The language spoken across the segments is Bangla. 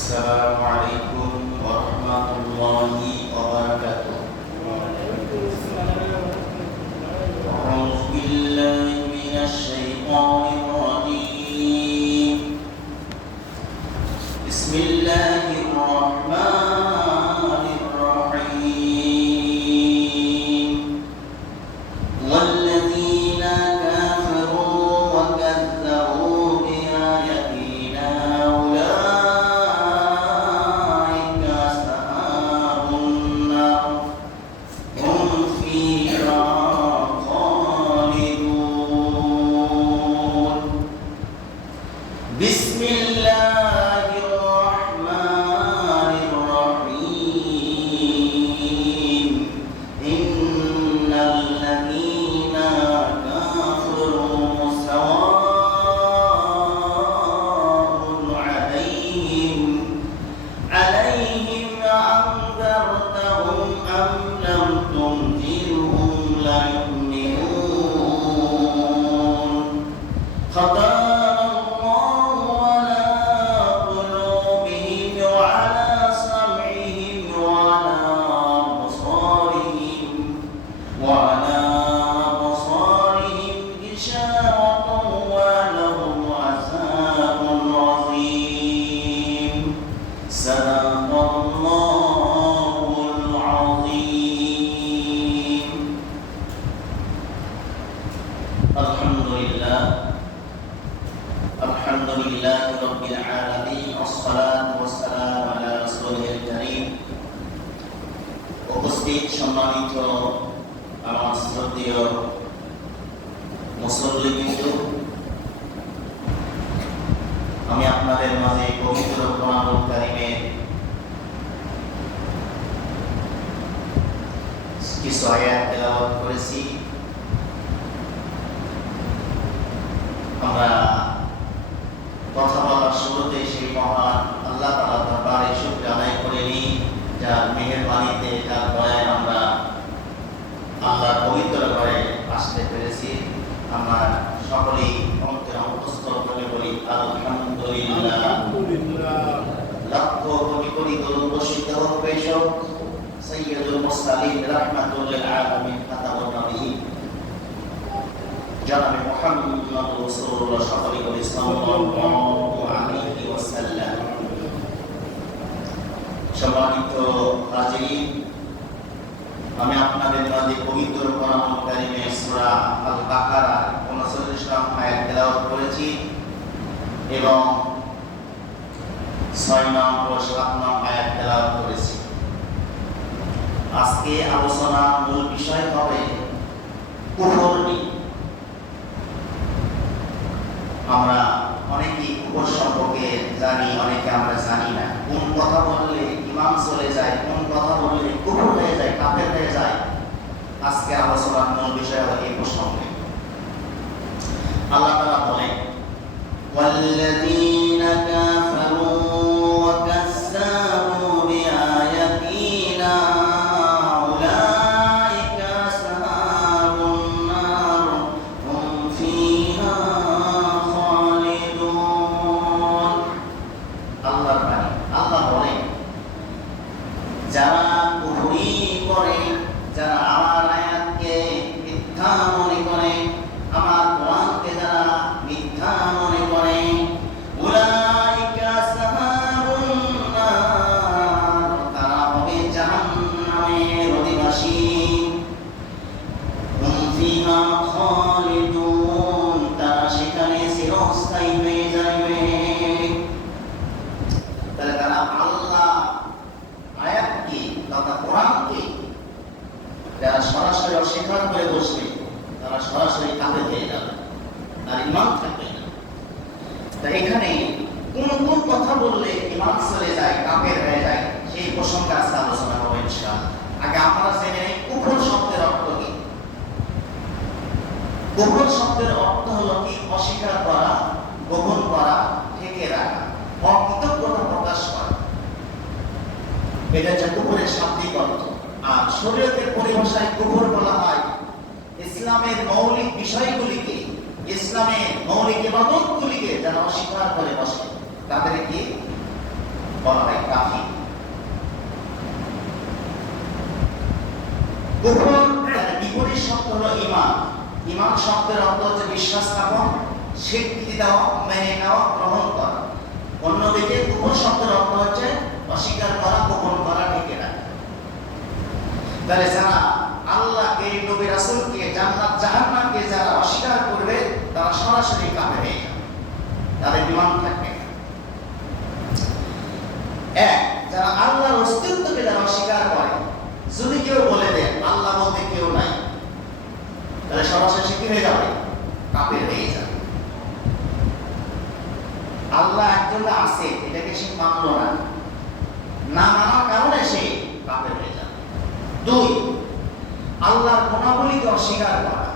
السلام عليكم ورحمة الله وبركاته. أعوذ بالله من الشيطان الرجيم. بسم الله الرحمن الرحيم. والذين كفروا وكذبوا بآياتنا أولئك أصحاب النار هم فيها خالدون. بسم الله الرحمن الرحيم. إن الذين كفروا سواء عليهم أنذرتهم أم لم تنذرهم لا يؤمنون. ختم الله على قلوبهم وعلى سمعهم وعلى أبصارهم غشاوة ولهم عذاب عظيم. صدق الله العظيم. الحمد لله رب العالمين. والصلاة والسلام على رسوله الكريم. উপস্থিত সম্মানিত আমার শ্রদ্ধেয় মুসল্লিবৃন্দ, আমি আপনাদের মাঝে পবিত্র কোরআনুল কারীমের কিছু আয়াত তেলাওয়াত করেছি। আমরা কথা বলার শুরুতে সেই মহান আল্লাহ তাআলার দরবারে শুকরিয়া আদায় করে নিই, যার মেহেরবানিতে, যার দয়ায় আমরা আল্লাহর পবিত্র ঘরে আসতে পেরেছি। আমরা সকলেই অন্তরে অন্তঃস্থল করে বলি আলহামদুলিল্লাহ। লক্ষ কোটি কোটি দরুদ বর্ষিত হোক পেশ হোক সাইয়্যিদুল মুরসালিন রাহমাতুল লিল আলামিন খাতামুন নবিয়্যিন জনাবে মুহাম্মদ রাসূলুল্লাহ সাল্লাল্লাহু আলাইহি ওয়াসাল্লাম। সম্মানিত হাজিরিন, আমি আপনাদের মাঝে পবিত্র কোরআনুল কারীমের সূরা আল বাকারা 39 নং আয়াত তেলাওয়াত করেছি এবং 6 নং ও 7 নং আয়াত তেলাওয়াত করেছি। আজকে আলোচনার মূল বিষয় হবে কুফর নিয়ে। আমরা অনেকেই কুফর সম্পর্কে জানি, অনেকে আমরা জানি না। কোন কথা বললে ঈমান চলে যায়, কোন কথা বললে কুফর হয়ে যায়, কাফের হয়ে যায়। আজকে আলোচনার মূল বিষয় হলো এই প্রসঙ্গে। আল্লাহ তাআলা বলেন, ওয়াল্লাযীনা কাফারু ওয়া কাযযাবু বিআয়াতিনা উলাইকা আসহাবুন নার হুম ফিহা খালিদুন। আল্লাহ বলেন, যারা কুফরি করে, যারা আমার আয়াতকে মিথ্যা মনে করে, আমার কোরআনকে যারা মিথ্যা মনে করে, উলাইকা আসহাবুন নার, তারা হবে জাহান্নামের অধিবাসী। হুম ফিহা খালিদুন, তারা সেখানে চিরস্থায়ী হয়ে যাবে। তাহলে তারা আল্লাহ আয়াতকে তথা কোরআনকে যারা সরাসরি অস্বীকার করে বসবে, তারা সরাসরি কাফের হয়ে যাবে, আর ঈমান থাকবে না। তাই এখানে কোন কোন কথা বললে ঈমান চলে যায়, কাফের হয়ে যায়, সেই প্রসঙ্গে আজকে আলোচনা হবে ইনশাআল্লাহ। আগে আপনারা জেনে নিন কুফর শব্দের অর্থ কি। কুফর শব্দের অর্থ হলো কি? অস্বীকার করা, গোপন করা, ঢেকে রাখা, অকৃতজ্ঞতা প্রকাশ করা। এটা হচ্ছে কুফরের শাব্দিক অর্থ। আর শরীয়তের পরিভাষায় কুফর বলা হয় ইসলামের মৌলিক বিষয়গুলিকে, ইসলামের মৌলিক ইবাদতগুলিকে যারা অস্বীকার করে বসে তাদেরকে বলা হয় কাফির। কুফর এর বিপরীত শব্দ হলো ঈমান। ঈমান শব্দের অর্থ হচ্ছে বিশ্বাস স্থাপন, স্বীকৃতি দেওয়া, মেনে নেওয়া, গ্রহণ করা। অন্যদিকে কুফর শব্দের অর্থ হচ্ছে অস্বীকার করা, গোপন করা, ঢেকে রাখা। তাহলে যারা আল্লাহকে, নবী রাসূলকে, জান্নাত জাহান্নামকে যারা অস্বীকার করবে তারা সরাসরি কাফের হয়ে যাবে, তাদের ঈমান থাকবে না। এক, যারা আল্লাহর অস্তিত্বকে যারা অস্বীকার করে, যদি কেউ বলে দেয় আল্লাহ বলতে কেউ নাই, তাহলে সরাসরি কি হয়ে যাবে? কাফের হয়ে যাবে। আল্লাহ একজন আছে এটাকে সে মানল না, না মানার কারণে সে কাফের হয়ে যাবে। দুই, আল্লাহর গুণাবলীকে অস্বীকার করা।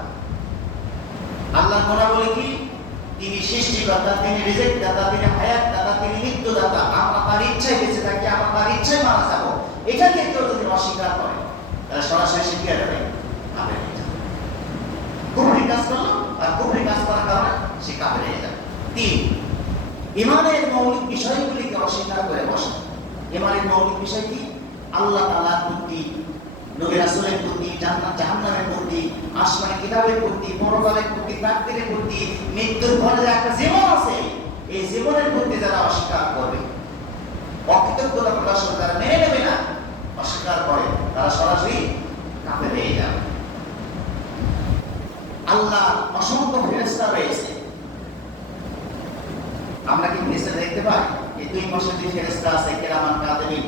আল্লাহর গুণাবলী কি? তিনি সৃষ্টিকর্তা, তিনি রিজিক দাতা, তিনি হায়াত দাতা, তিনি মৃত্যু দাতা। আমরা তার ইচ্ছায় বেঁচে থাকি, আমরা তার ইচ্ছায় মারা যাবো। এটাকে কেউ যদি অস্বীকার করে তাহলে সরাসরি সে কি যাবে? কাফের হয়ে যাবে। কুফরি কাজ করলো, আর কুফরি কাজ করার কারণে সে কাফের হয়ে যাবে। তিন, ঈমানের মৌলিক বিষয়গুলিকে অস্বীকার করে বসে। ঈমানের মৌলিক বিষয় কি? আল্লাহ তাআলার প্রতি, নবী রাসূলের প্রতি, জান্নাত জাহান্নামের প্রতি, আসমানি কিতাবের প্রতি, পরকালের প্রতি, প্রাকৃতিক প্রতি, মৃত্যুর পরে যে একটা জীবন আছে, এই জীবনের প্রতি যারা অস্বীকার করবে, অকৃতজ্ঞতা প্রকাশ করে, তারা মেনে নেবে না, অস্বীকার করে, তারা সরাসরি কাফের হয়ে যাবে। আল্লাহ অসংখ্য ফেরেশতা রয়েছে। আমরা কি ফেরেশতা দেখতে পাই? এই দুই পাশে যে ফেরেশতা আছে, কিরামান কাতিবিন,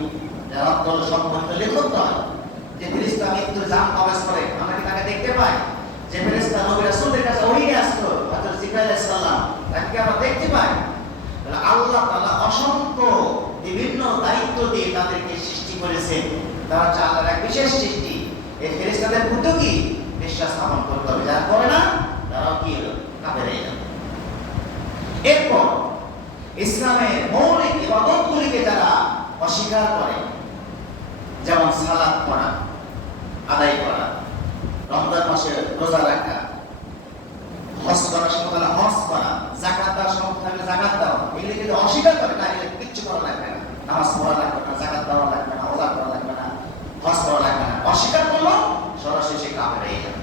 যারা অত্যন্ত সম্মানিত লেখক হয়, যে ফেরেশতা মৃত্যুর জাম কবজ করে, আমরা কি তাকে দেখতে পাই? যে ফেরেশতা নবী রাসূলের কাছে ওহী আসতো, হযরত জিবরাইল আলাইহিস সালাম, তাকে কি আমরা দেখতে পাই? তাহলে আল্লাহ তাআলা অসংখ্য বিভিন্ন দায়িত্ব দিয়ে তাদেরকে সৃষ্টি করেছেন। তারা হচ্ছে আল্লাহর এক বিশেষ সৃষ্টি। এই ফেরেশতাদের প্রতি কি বিশ্বাস স্থাপন করতে হবে। যারা করে না তারাও কি হলো? কাফের হয়ে যাবে। এরপর ইসলামের মৌলিক ইবাদতগুলিকে যারা অস্বীকার করে, যেমন সালাত পড়া, আদায় করা, রমজান মাসে রোজা রাখা, হজ করার সময় তাহলে হজ করা, যাকাত দেওয়ার সময় থাকলে যাকাত দেওয়া, এগুলি যদি অস্বীকার করে না, এগুলো কিচ্ছু করা লাগবে না। নামাজ পড়া লাগবে না, যাকাত দেওয়া লাগবে না, রোজা করা লাগবে না, হজ করা লাগবে না। অস্বীকার করলো সরাসরি সে কাফের হয়ে যাবে।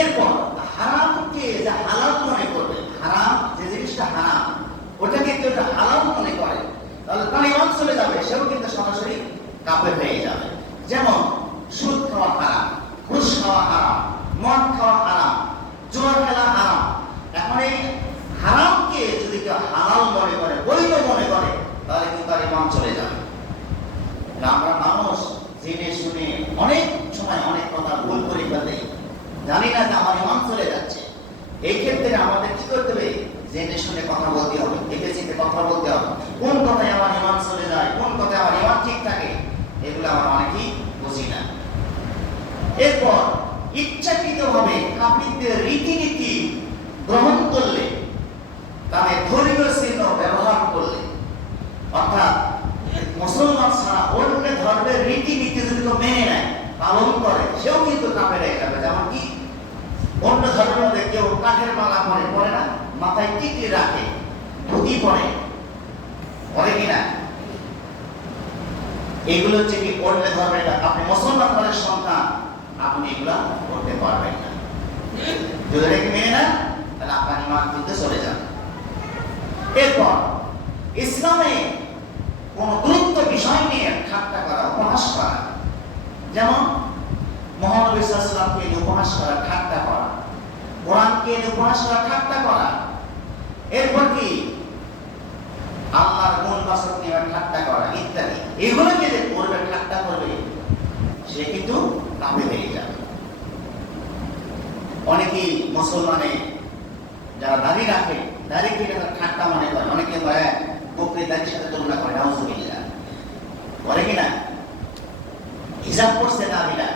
এরপর হারামকে যা হালাল মনে করবে, হারাম যে জিনিসটা হারাম ওটাকে কেউ হালাল মনে করে, তাহলে তার ঈমান চলে যাবে, সেও কিন্তু সরাসরি কাফের হয়ে যাবে। যেমন সুদ খাওয়া হারাম, ঘুষ খাওয়া হারাম, মদ খাওয়া হারাম, জুয়া খেলা হারাম। এখন এই হারামকে যদি কেউ হালাল মনে করে, বৈধ মনে করে, তাহলে কিন্তু তার ঈমান চলে যাবে। আমরা মানুষ জেনে শুনে অনেক সময় অনেক কথা ভুল করে ফেলে, জানি না যে আমার ঈমান চলে যাচ্ছে। এই ক্ষেত্রে আমাদের কি করতে হবে? জেনে শুনে কথা বলতে হবে, দেখে চিন্তে কথা বলতে হবে। কোন কথায় আমার ঈমান চলে যায়, কোন কথায় আমার ঈমান ঠিক থাকে, এগুলো আমরা অনেকেই বুঝি না। এরপর ইচ্ছাকৃতভাবে কাফিরদের রীতিনীতি গ্রহণ করলে, তাদের ধর্মীয় চিহ্ন ব্যবহার করলে, অর্থাৎ মুসলমান ছাড়া অন্য ধর্মের রীতিনীতি যদি কেউ মেনে নেয়, পালন করে, সেও কিন্তু কাফের হয়ে যাবে। যেমন কি অন্য ধর্মের মধ্যে কেউ কাঠের মালা পরে, পরে না, মাথায় টিকলি রাখে, ধুতি পরে, পরে কিনা, এগুলো হচ্ছে কি অন্য ধর্মের। আপনি মুসলমান ঘরের সন্তান, আপনি এগুলা করতে পারবেন না। যদি এটাকে মেনে নেন তাহলে আপনার ঈমান কিন্তু চলে যাবে। এরপর ইসলামে কোন গুরুত্ব বিষয় নিয়ে ঠাট্টা করা, উপহাস করা, যেমন মহানবী সাল্লাল্লাহু আলাইহি ওয়াসাল্লামকে উপহাস করা, ঠাট্টা করা, কোরআনকে উপহাস করা, ঠাট্টা করা। এরপর কি আল্লাহর মূল বাসক নিয়ে ঠাট্টা করা ইত্যাদি, এগুলোকে যে করবে, ঠাট্টা করবে, সে কিন্তু কাফের হয়ে যাবে। অনেকেই মুসলমানে যারা দাড়ি রাখে, দাড়িকে ঠাট্টা মনে করে, অনেকে বলে বকরি দাড়ির সাথে তুলনা করে, নাউজুবিল্লাহ, করে কিনা? হিজাব করছে নারীরা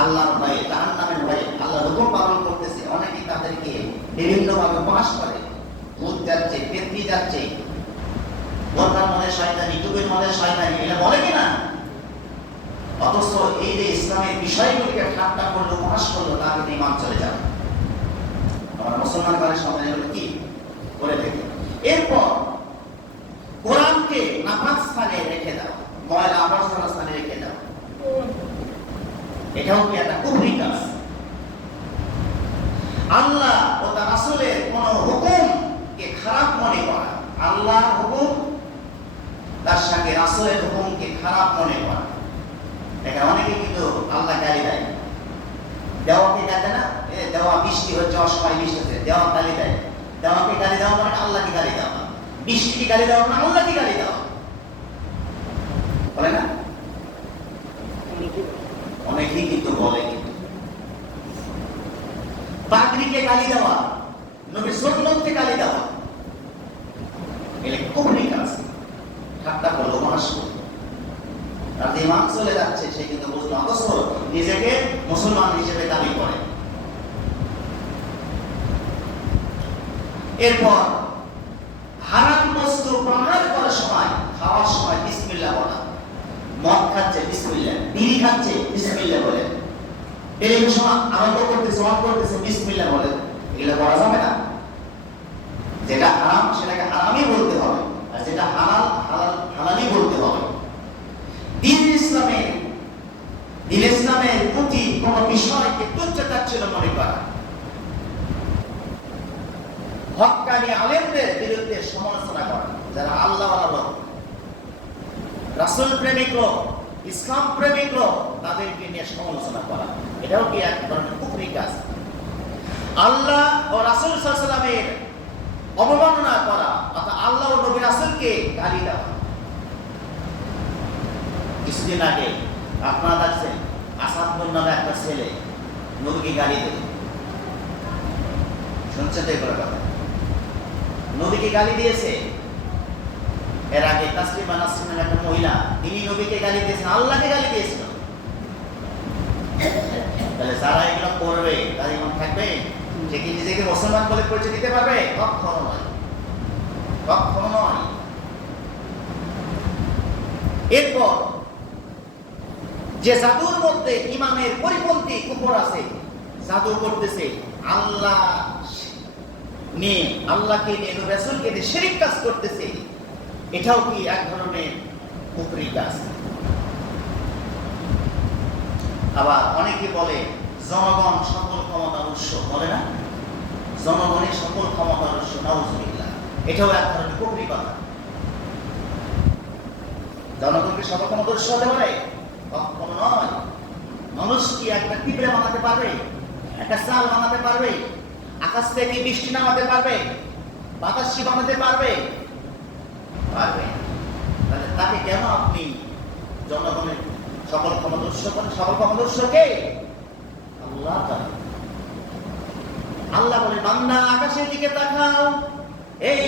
আল্লাহর ভয়ে, জাহান্নামের ভয়ে, আল্লাহর হুকুম পালন করতেছে, অনেকে তাদেরকে বিভিন্নভাবে উপহাস করে। ভূত যাচ্ছে, পেতনি যাচ্ছে, বোরকার মধ্যে শয়তানি, টুপির মধ্যে শয়তানি, এটা বলে কিনা? অথচ এই যে ইসলামের বিষয়গুলিকে ঠাট্টা করলো, উপহাস করলো, তার ঈমান চলে যাবে। আমরা মুসলমান ঘরের সমাজে এগুলো কি করে থাকি। এরপর আল্লাহর হুকুম তার সঙ্গে রাসূলের হুকুমকে খারাপ মনে করা। এখানে অনেকে কিন্তু আল্লাহ গালি দেয়, দেওয়াকে গালি না, দেওয়া বৃষ্টি হচ্ছে, অসময় বৃষ্টি হচ্ছে, দেওয়া গালি দেয়। দেওয়াকে গালি দেওয়া মানে আল্লাহকে গালি দেওয়া, বৃষ্টিকে গালি দেওয়া মানে আল্লাহকে গালি দেওয়া, বলে না? অনেকেই কিন্তু বলে। কিন্তু পাগড়িকে গালি দেওয়া, নবীর সুন্নতকে গালি দেওয়া, এগুলো কুফরি কাজ। ঠাট্টা করলো মানুষ, আর যে ইমান চলে যাচ্ছে সে কিন্তু মুসলমান, অথচ নিজেকে মুসলমান হিসেবে দাবি করে। এরপর হারাম বস্তু পান করার সময়, খাওয়ার সময় বিসমিল্লাহ বলা, মদ খাচ্ছে বিসমিল্লাহ, বিড়ি খাচ্ছে বিসমিল্লাহ বলে, টেলিভিশন আরম্ভ করতেছে, অন করতেছে বিসমিল্লাহ বলে, এগুলো করা যাবে না। যেটা হারাম সেটাকে হারামই বলতে হবে, আর যেটা হালাল হালালই বলতে হবে। দিন ইসলামের প্রতি কোন বিষয়কে তুচ্ছ-তাচ্ছিল্য মনে করা, হক্কানি আলেমদের বিরুদ্ধে সমালোচনা করা, যারা আল্লাহওয়ালা লোক, রাসূল প্রেমিক লোক, ইসলাম প্রেমিক লোক, তাদেরকে নিয়ে সমালোচনা করা, এটাও কি এক ধরনের কুফরি কাজ। আল্লাহ ও রাসূল সাল্লাল্লাহু আলাইহি ওয়াসাল্লামের অবমাননা করা, অর্থাৎ আল্লাহ ও নবী রাসূলকে গালি দেওয়া। কিছুদিন আগে আপনারা দেখছেন আসাদ নামে একটা ছেলে নবীকে গালি দিল, শুনছেন তো? এগুলো কথা নবীকে গালি দিয়েছে। এর আগে তাসলিমা নাসরিন নামে একটা মহিলা, তিনি নবীকে গালি দিয়েছেন, আল্লাহকে গালি দিয়েছিল। তাহলে যারা এগুলো করবে তার ইমান থাকবে? সে কি নিজেকে মুসলমান বলে পরিচয় দিতে পারবে? কখনো নয়, কখনো নয়। এরপর যে জাদুর মধ্যে ইমানের পরিপন্থী কুফর আছে, জাদু করতেছে, আল্লাহ নিয়ে, আল্লাহকে নিয়ে, রাসূলকে নিয়ে শিরক কাজ করতেছে, এটাও কি এক ধরনের কুফরি কাজ। আবার অনেকে বলে জনগণ সকল ক্ষমতার উৎস, বলে না? জনগণের সকল ক্ষমতার উৎস, নাউজুবিল্লাহ, এটাও এক ধরনের কুফরি কথা। জনগণকে সকল ক্ষমতার উৎস হতে পারে? কখনো নয়। মানুষ কি একটা পিঁপড়ে বানাতে পারবে? একটা চাল বানাতে পারবে? আকাশ থেকে বৃষ্টি নামাতে পারবে? বাতাসি বানাতে পারবে? পারবে। তাহলে তাকে কেন আপনি জনগণের সকল ক্ষমতার উৎস করেন? সকল ক্ষমতার উৎস কে? আল্লাহ। আল্লাহ বলে, বান্দা আকাশের দিকে তাকাও, এই